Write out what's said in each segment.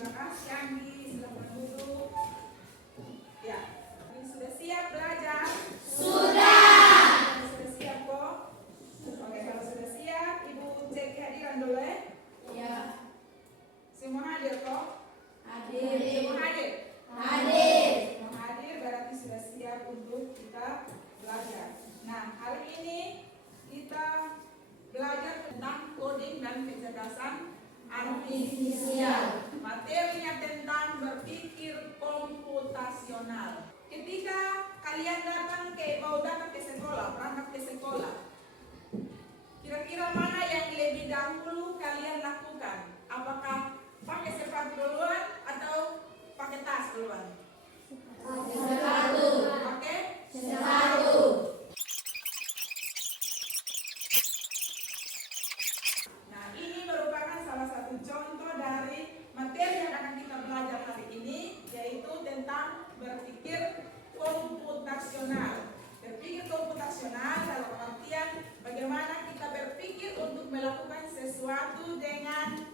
Terima kasih Andi, silakan duduk. Ya, ini sudah siap belajar? Sudah. Sudah siap kok? Oke, kalau sudah siap, Ibu cek kehadiran dulu ya. Ya. Semua hadir kok? Hadir. Semua hadir? Hadir. Semua hadir berarti sudah siap untuk kita belajar. Nah, hari ini kita belajar tentang coding dan kecerdasan artifisial. Materinya tentang berpikir komputasional. Ketika kalian datang ke sekolah, berangkat ke sekolah, kira-kira mana yang lebih dahulu kalian lakukan? Apakah pakai sepatu duluan atau pakai tas duluan? Sepatu. Pakai Sepatu. Nah, ini merupakan salah satu contoh dari materi yang akan kita belajar hari ini, yaitu tentang berpikir komputasional. Berpikir komputasional dalam artian bagaimana kita berpikir untuk melakukan sesuatu dengan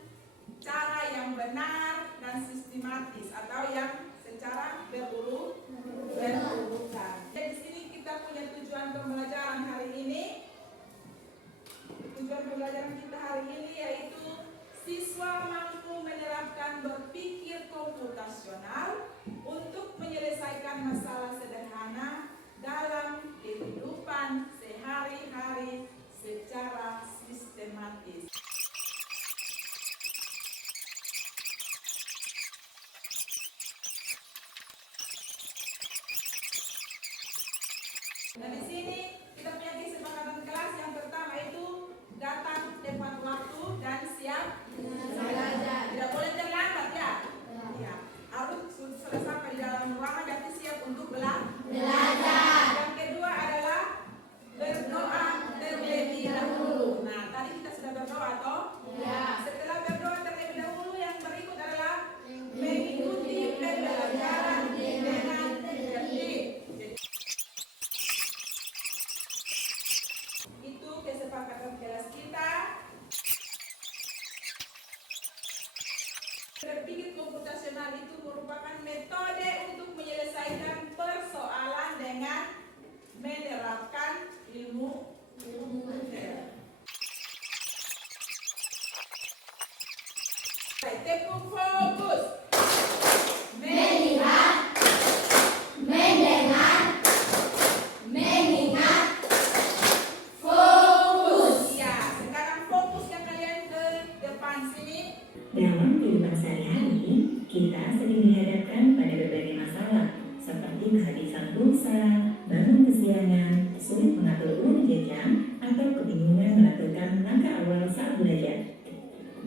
cara yang benar dan sistematis atau yang secara berurutan. Jadi di sini kita punya tujuan pembelajaran hari ini. Tujuan pembelajaran kita hari ini yaitu siswa mampu menerapkan berpikir komputasional untuk menyelesaikan masalah sederhana dalam kehidupan sehari-hari secara sistematis. Nah, di sini kita punya kesepakatan kelas yang pertama itu datang tepat waktu dan siap Belajar. tidak boleh terlambat ya. Ya, harus sudah sampai di dalam ruangan berarti siap untuk belajar. Yang kedua adalah berdoa terlebih dahulu. Nah, tadi kita sudah berdoa toh? Ya. Setelah berdoa terlebih dahulu, yang berikut adalah mengikuti pembelajaran dengan tertib. Itu kesepakatan kelas kita. Berpikir komputasional itu merupakan metode untuk menyelesaikan persoalan dengan menerapkan ilmu modern. Tepuk fokus. Melihat, mendengar, mengingat, fokus. Ya, sekarang fokusnya kalian ke depan sini. Dalam kehidupan sehari-hari, kita sering dihadapkan pada berbagai masalah seperti kehabisan pulsa, bangun kesiangan, sulit mengatur uang jajan, atau kebingungan menentukan langkah awal saat belajar.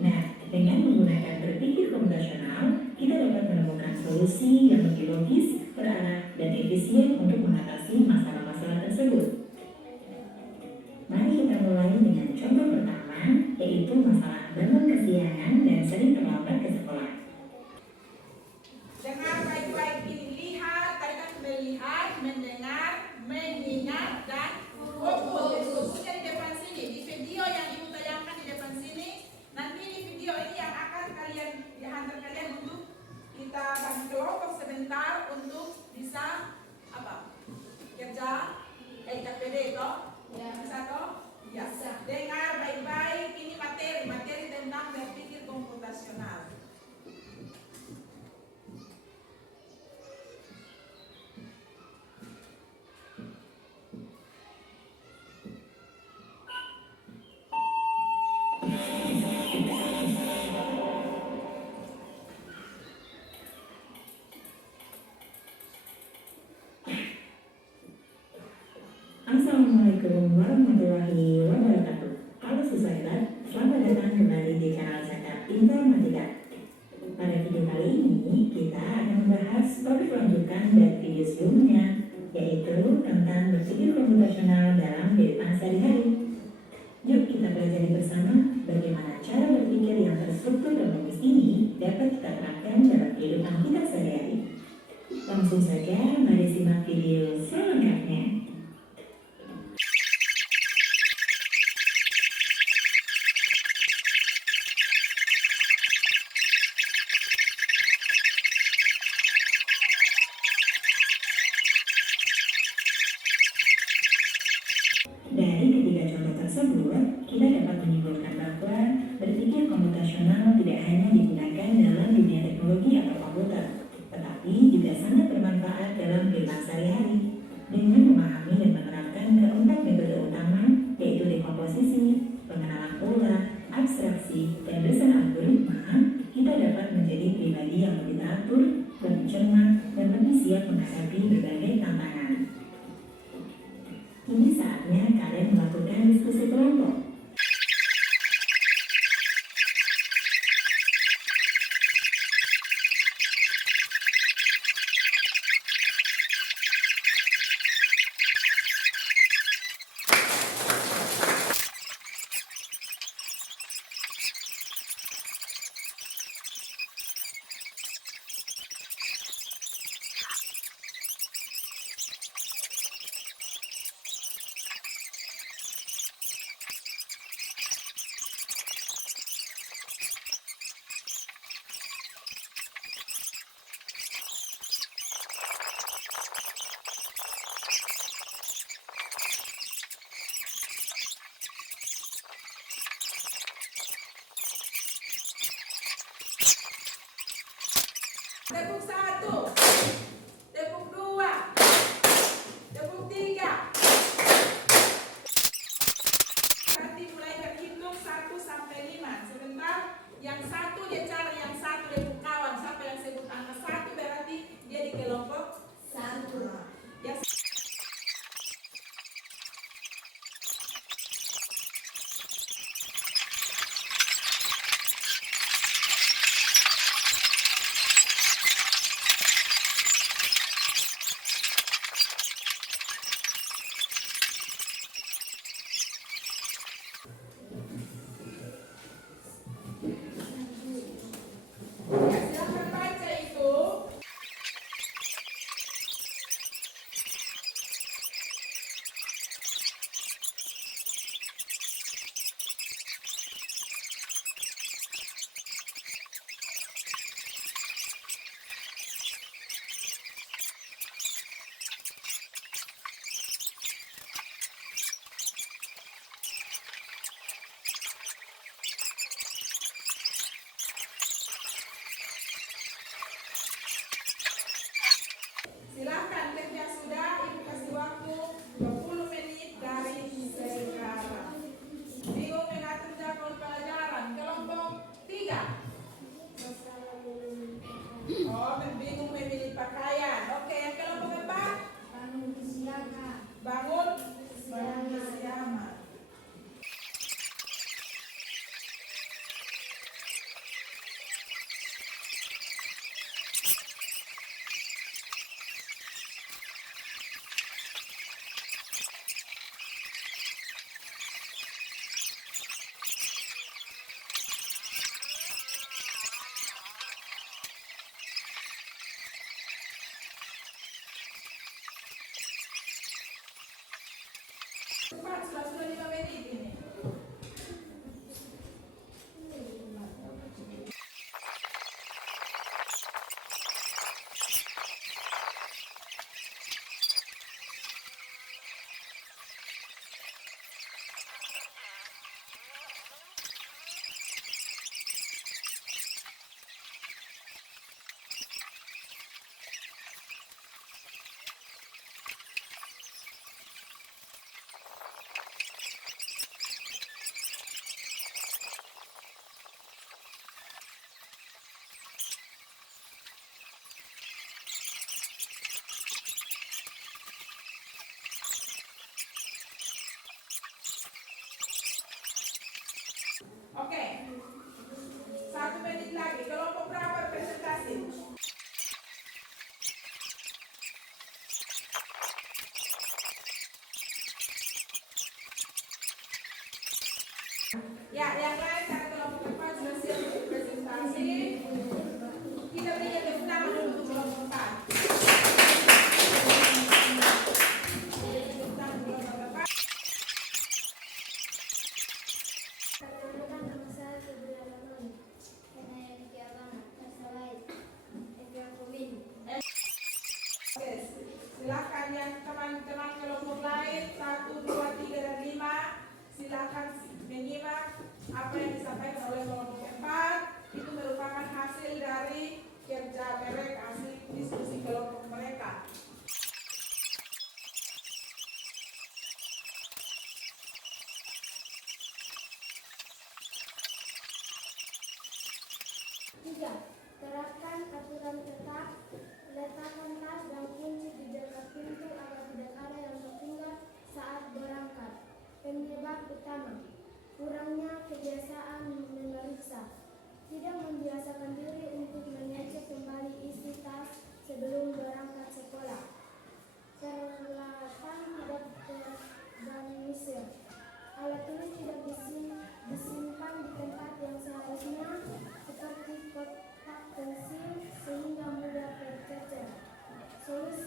Nah, dengan menggunakan berpikir komputasional, kita dapat menemukan solusi yang lebih logis, terarah, dan efisien untuk mengatasi masalah-masalah tersebut. Mari kita mulai dengan contoh pertama, yaitu masalah bangun kesiangan dan sering terlambat ke sekolah. Dengar baik-baik ini. Lihat, tadi kan melihat, mendengar, mengingat, dan fokus. Jadi fokusnya di depan sini. Di video yang ibu tayangkan di depan sini, nanti di video ini yang akan kalian dihantar kalian untuk kita bagi kelompok sebentar untuk bisa apa? Kerja KPD toh? Ya. Bisa toh? Ya. Dengar baik-baik ini materi tentang berpikir komputasional. Assalamualaikum warahmatullahi wabarakatuh. Halo sahabat, selamat datang kembali di channel Cakap Informatika. Pada video kali ini kita akan membahas topik lanjutan dari video sebelumnya, yaitu tentang berpikir komputasional dalam kehidupan sehari-hari. Yuk kita pelajari bersama bagaimana cara berpikir yang terstruktur dan logis ini dapat kita terapkan dalam kehidupan kita sehari-hari. Langsung saja mari simak video selengkapnya. tepuk 1, tepuk 2, tepuk 3. Nanti mulai berhitung 1 sampai 5. Sebentar, yang satu dia cari, yang satu dia kawan. Siapa yang sebut angka 1 berarti dia di kelompok 1. Yang silakan baca itu. Silakan kerja sudah, ibu kasih waktu 20 menit dari sekarang. Bingung mengatur jadwal pelajaran kelompok 3. Oh, bingung memilih pakaian. Oke, yang kelompok 4. Bangun kesiapan. Bangun kesiapan. Cepat, sudah 5 menit ini. Oke, 1 menit lagi. Kelompok berapa presentasi? Ya, yang lain karena kelompok 4 sudah siap untuk presentasi. Kita berikan tepuk tangan dulu untuk kelompok 4. Tepuk tangan kelompok 4. Perkenalkan nama saya Febria Lanon. Karena yang kiaban, rasa baik. Evakuin. Oke, silakan yang teman-teman kelompok lain 1, 2, 3, dan 5. Silakan menyimak apa yang disampaikan oleh kelompok 4. Itu merupakan hasil dari kerja mereka, hasil diskusi kelompok mereka. Tiga, terapkan aturan ketat. Letakkan tas dan kunci di dekat pintu agar tidak ada yang tertinggal saat berangkat. Penyebab utama, kurangnya kebiasaan memeriksa. Tidak membiasakan diri untuk mengecek kembali isi tas sebelum berangkat sekolah. Peralatan tidak terorganisir. Alat tulis tidak disimpan di tempat yang seharusnya, seperti kotak pensil, sehingga mudah tercecer. Solusi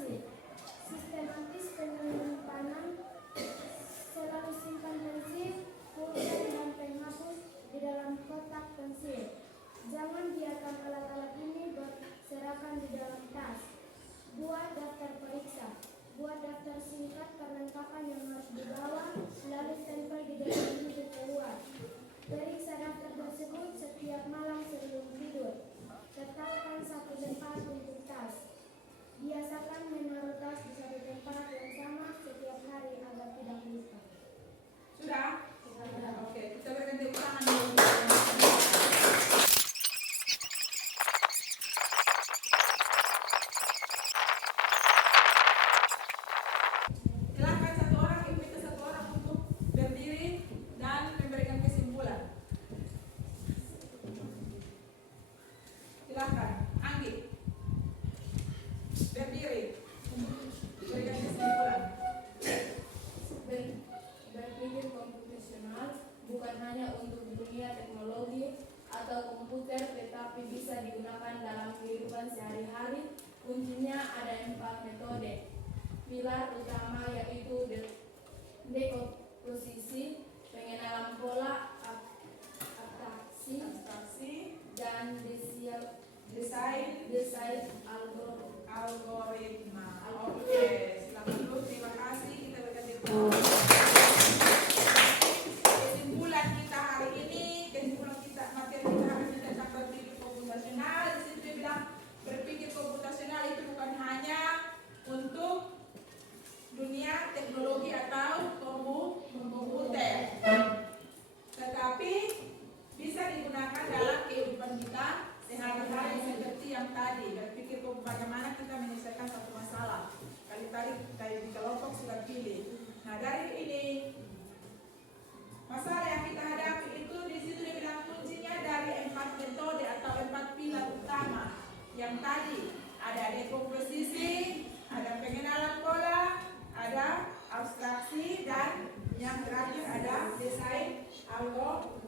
saldo